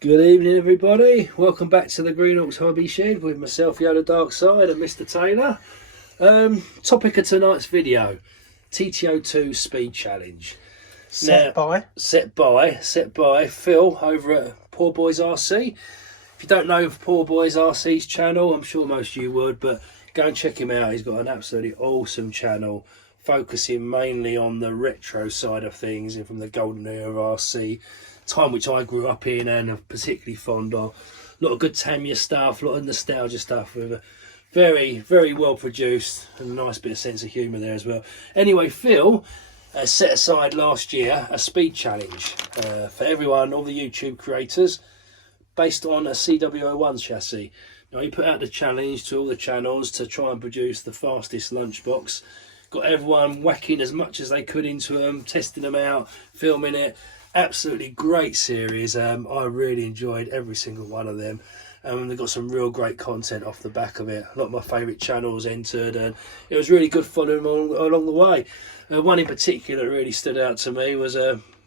Good evening, everybody. Welcome back to the Green Oaks Hobby Shed with myself, Yoda Dark Side, and Mr. Taylor. Topic of tonight's video: TT02 Speed Challenge. Set by Phil over at Poor Boys RC. If you don't know Poor Boys RC's channel, I'm sure most of you would, but go and check him out. He's got an absolutely awesome channel, focusing mainly on the retro side of things and from the golden era of RC. Time which I grew up in and am particularly fond of. A lot of good Tamiya stuff, a lot of nostalgia stuff with a very, very well produced and a nice bit of sense of humour there as well. Anyway, Phil set aside last year a speed challenge for everyone, all the YouTube creators, based on a CW01 chassis. Now, he put out the challenge to all the channels to try and produce the fastest lunchbox. Got everyone whacking as much as they could into them, testing them out, filming it. Absolutely great series. I really enjoyed every single one of them. They've got some real great content off the back of it. A lot of my favourite channels entered, and it was really good following along the way. One in particular that really stood out to me was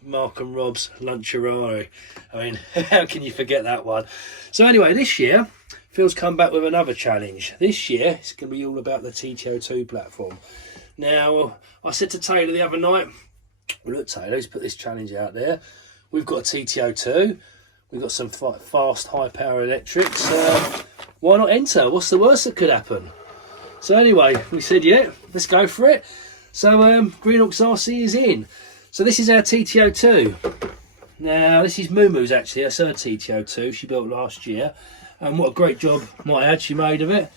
Mark and Rob's Luncharari. I mean, how can you forget that one? So anyway, this year, Phil's come back with another challenge. This year, it's going to be all about the TT02 platform. Now, I said to Taylor the other night, well, look, Taylor, he's put this challenge out there. We've got a TT02. We've got some fast, high-power electrics. Why not enter? What's the worst that could happen? So anyway, we said, yeah, let's go for it. So Green Oaks RC is in. So this is our TT02. Now, this is Moo actually. That's her TT02 she built last year. And what a great job, might add, she made of it.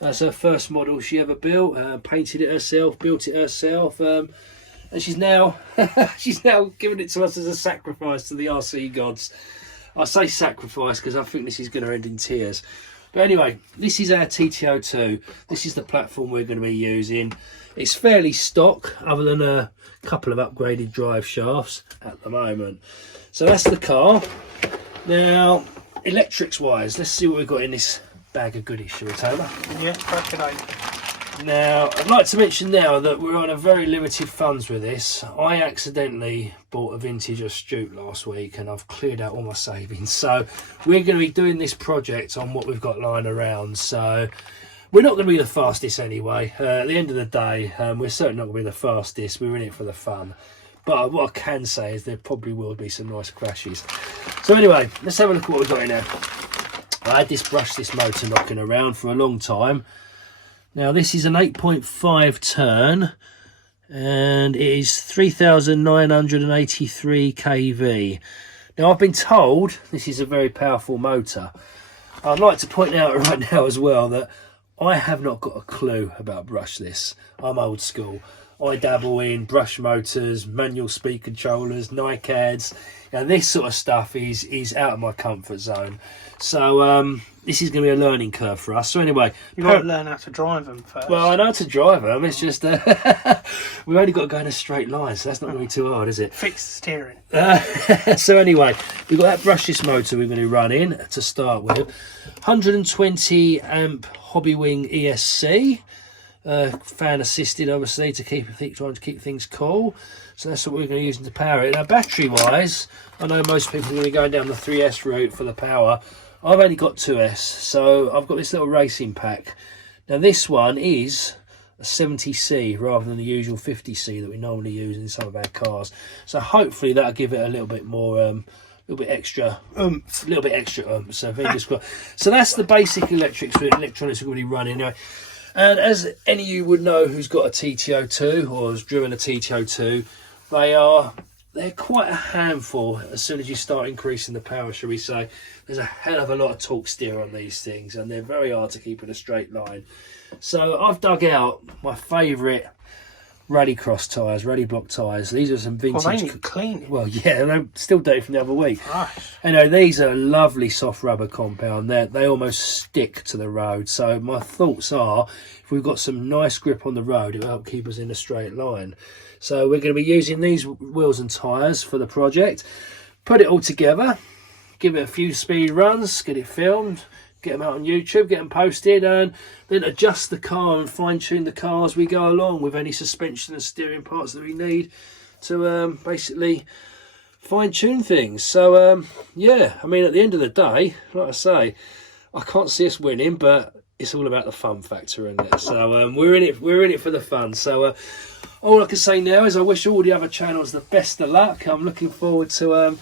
That's her first model she ever built. Painted it herself, built it herself. And she's now giving it to us as a sacrifice to the RC gods. I say sacrifice because I think this is going to end in tears. But anyway, this is our TT02. This is the platform we're going to be using. It's fairly stock, other than a couple of upgraded drive shafts at the moment. So that's the car. Now, electrics wise, let's see what we've got in this bag of goodies, shall we, Taylor? Yeah, crack it open. Now, I'd like to mention now that we're on a very limited funds with this. I accidentally bought a vintage Astute last week and I've cleared out all my savings. So we're going to be doing this project on what we've got lying around. So we're not going to be the fastest anyway. At the end of the day, we're certainly not going to be the fastest. We're in it for the fun. But what I can say is there probably will be some nice crashes. So anyway, let's have a look at what we've got in here. I had this motor knocking around for a long time. Now this is an 8.5 turn and it is 3,983 kV. Now I've been told this is a very powerful motor. I'd like to point out right now as well that I have not got a clue about brushless. I'm old school. I dabble in brush motors, manual speed controllers, NiCads. Now this sort of stuff is out of my comfort zone. So this is going to be a learning curve for us. So anyway, you've got to learn how to drive them first. Well, I know how to drive them. It's just we've only got to go in a straight line, so that's not going to be too hard, is it? Fix the steering. So anyway, we've got that brushless motor we're going to run in to start with. 120 amp Hobbywing ESC. Fan assisted, obviously, to trying to keep things cool. So that's what we're going to use to power it. Now, battery wise, I know most people are going to be going down the 3S route for the power. I've only got 2S, so I've got this little racing pack. Now this one is a 70C rather than the usual 50C that we normally use in some of our cars. So hopefully that'll give it a little bit more, a little bit extra oomph. So fingers crossed. So that's the basic electronics we're going to be running anyway. And as any of you would know who's got a TT02 or has driven a TT02, they're quite a handful as soon as you start increasing the power, shall we say. There's a hell of a lot of torque steer on these things and they're very hard to keep in a straight line. So I've dug out my favourite rallycross tyres, rally block tyres. These are some vintage. Well, they need cleaning. Well, yeah, they're still dirty from the other week. Right. Anyway, these are lovely soft rubber compound. They almost stick to the road. So my thoughts are, if we've got some nice grip on the road, it'll help keep us in a straight line. So we're going to be using these wheels and tyres for the project. Put it all together, give it a few speed runs, get it filmed, get them out on YouTube, get them posted, and then adjust the car and fine-tune the car as we go along with any suspension and steering parts that we need to basically fine tune things. So yeah, I mean, at the end of the day, like I say, I can't see us winning, but it's all about the fun factor in it. So we're in it for the fun. So all I can say now is I wish all the other channels the best of luck. I'm looking forward to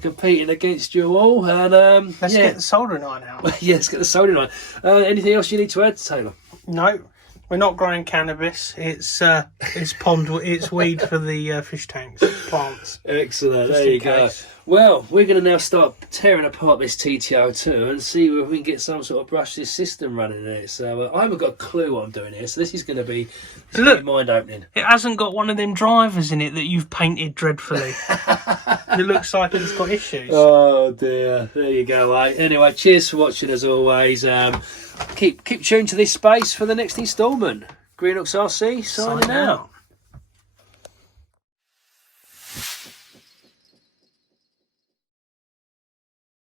competing against you all. And Let's get the soldering iron out. yeah, let's get the soldering on. Anything else you need to add, Taylor? No, we're not growing cannabis. It's it's weed for the fish tanks, plants. Excellent. Just There you in go. case. Well, we're going to now start tearing apart this TT02 and see if we can get some sort of brushless system running in it. So I haven't got a clue what I'm doing here. So this is going to be mind opening. It hasn't got one of them drivers in it that you've painted dreadfully. It looks like it's got issues. Oh dear. There you go, mate. Anyway, cheers for watching as always. Keep tuned to this space for the next instalment. Greenox RC signing out.